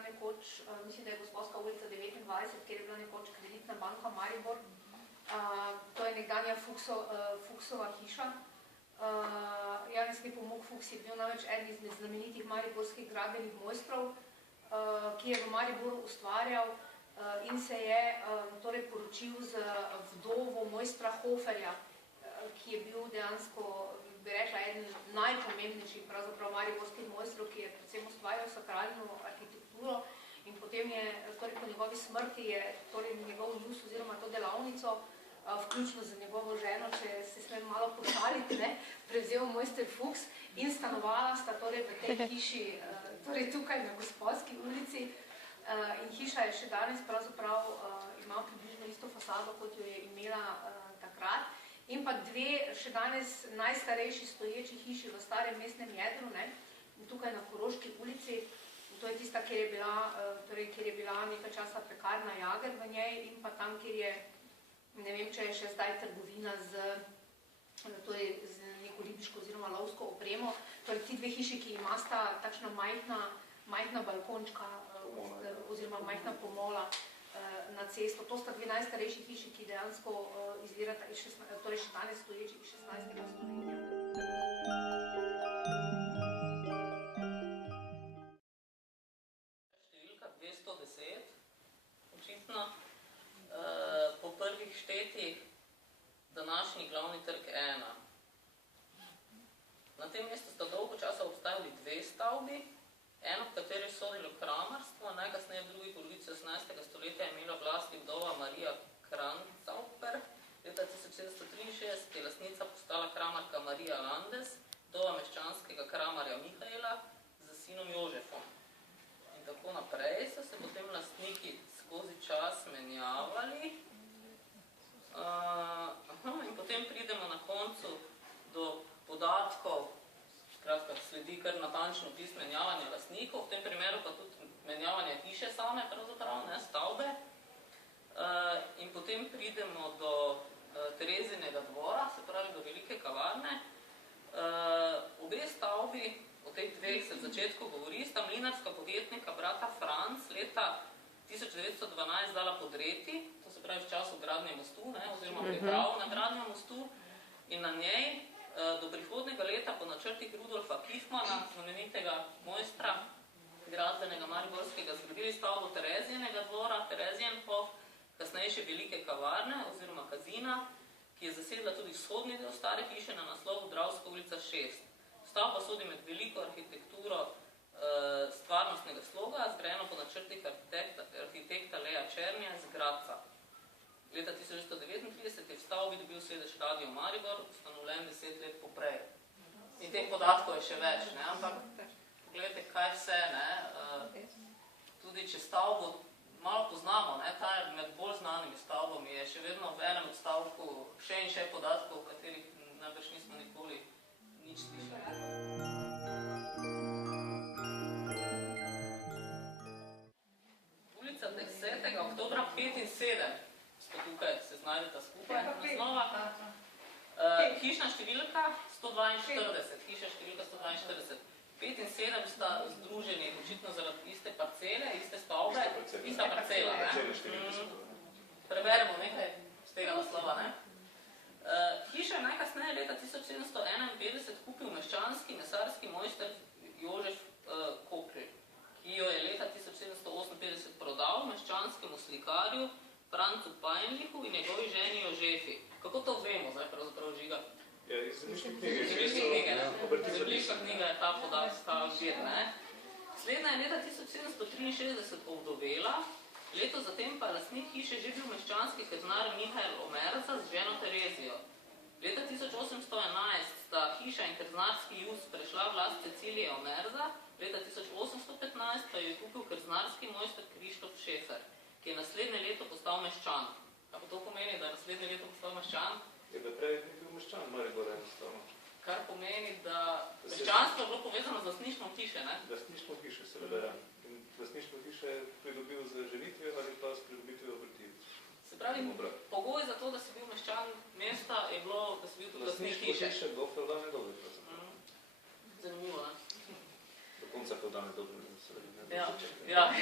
bila nekoč, mislim, da je Gosposka ulica 29, kjer je bila nekoč Kreditna banka Maribor. To je nekdanja Fuchsova hiša. Janez Nepomuk Fuchs je bil namreč eden izmed znamenitih mariborskih gradbenih mojstrov, ki je v Mariboru ustvarjal in se je torej poročil z vdovo mojstra Hoferja, ki je bil dejansko, bi rekla, eden najpomembnejših pravzaprav mariborskih mojstrov, ki je predvsem ustvarjal sakralno arhitekturo in potem je, torej po njegovi smrti je torej njegov ljus oziroma to delavnico, vključno z njegovo ženo, če se smem malo pošaliti, prevzel mojster Fuchs in stanovala sta torej v tej hiši, torej tukaj na Gosposki ulici. In hiša je še danes pravzaprav ima približno isto fasado, kot jo je imela takrat. In pa dve še danes najstarejši stoječi hiši v starem mestnem jedru, tukaj na Koroški ulici. To je tista, kjer je bila nekaj časa pekarna Jager v njej in pa tam, kjer je, ne vem, če je še zdaj trgovina z neko ribiško oziroma lovsko opremo. Torej ti dve hiši, ki imasta takšna majhna balkončka oziroma majhna pomola na cesto. To sta dve najstarejši hiši, ki dejansko izvirata torej še danes stoječi iz 16. stoletja. Številka 210, očitno, po prvih štetih današnji glavni trg 1. Na tem mestu sta dolgo časa obstajali dve stavbi, eno, v kateri je sodilo kramarstvo, najkasneje v drugi polovici 18. stoletja je imela oblast vdova Marija Kranzauper. Leta 1763 je lastnica postala kramarka Marija Landes, vdova meščanskega kramarja Mihaela z sinom Jožefom. In tako naprej so se potem lastniki skozi čas menjavali. In potem pridemo na koncu do podatkov, skratka, sledi kar natančno opis menjavanja lastnikov, v tem primeru pa tudi menjavanja hiše same, pravzaprav, stavbe. In potem pridemo do Terezinega dvora, se pravi do velike kavarne. Obe stavbi, o teh dveh se v začetku govori, sta mlinarska podjetnika brata Franc leta 1912 dala podreti, to se pravi v času gradnje mostu, oziroma priprav na gradnjo mostu, in na njej do prihodnega leta po načrtih Rudolfa Kifmana, znamenitega mojstra gradbenega mariborskega, zgradili stavbo Terezijenega dvora, Terezijenhof, kasnejše velike kavarne oziroma kazina, ki je zasedla tudi vzhodni del stare hiše na naslovu Dravska ulica 6. Stavba sodi med veliko arhitekturo stvarnostnega sloga, zgrajeno po načrtih arhitekta Leja Černja iz Gradca. Leta 1939 je v stavbi dobil sedež Radio Maribor, ustanovljen 10 let poprej. In teh podatkov je še več, ampak pogledajte, kaj vse, tudi če stavbo malo poznamo, ta je med bolj znanimi stavbami, je še vedno v enem odstavku še in še podatkov, o katerih najbrž nismo nikoli nič slišali. Ulica 10. oktobra 5 in 7, sta tukaj, se znajdeta skupaj, naslova. Hišna številka 142, hiša številka 142. 5 in 7 sta združeni, očitno zaradi iste parcele, iste stavbe, ista parcela. Preberemo nekaj z tega naslova. Hiša je najkasneje leta 1751 kupil meščanski mesarski mojster Jožef Kokl, ki jo je leta 1758 prodal meščanskemu slikarju Francu Pajnlihu in njegovi ženi Jožefi. Kako to vemo zdaj pravzaprav, Žiga? Iz zemljiške knjige. Zemljiška knjiga je ta vir. Slednja je leta 1763 ovdovela, leto zatem pa je lastnik hiše že bil meščanski kaznar Mihael Omerza z ženo Terezijo. Leta 1811 sta hiša in krznarski jus prešla v last Cecilije Omerza, leta 1815 pa jo je kupil krznarski mojster Krištof Šefer, ki je naslednje leto postal meščan. Kako to pomeni, da je naslednje leto postal meščan? Je da prej ni bil meščan, Maribor enostavno. Kar pomeni, da meščanstvo je bilo povezano z lastništvom hiše, Lastništvom hiše, seveda. In lastništvo hiše je pridobil z ženitvijo ali pa s pridobitvijo vrtiv. Se pravi, pogoj za to, da si bil meščan mesta, je bilo, da si bil tudi lastnik hiše. Lastništvo hiše do feudalne dobe. Zanimivo, Do konca feudalne podane dobro, seveda. Ja, ja.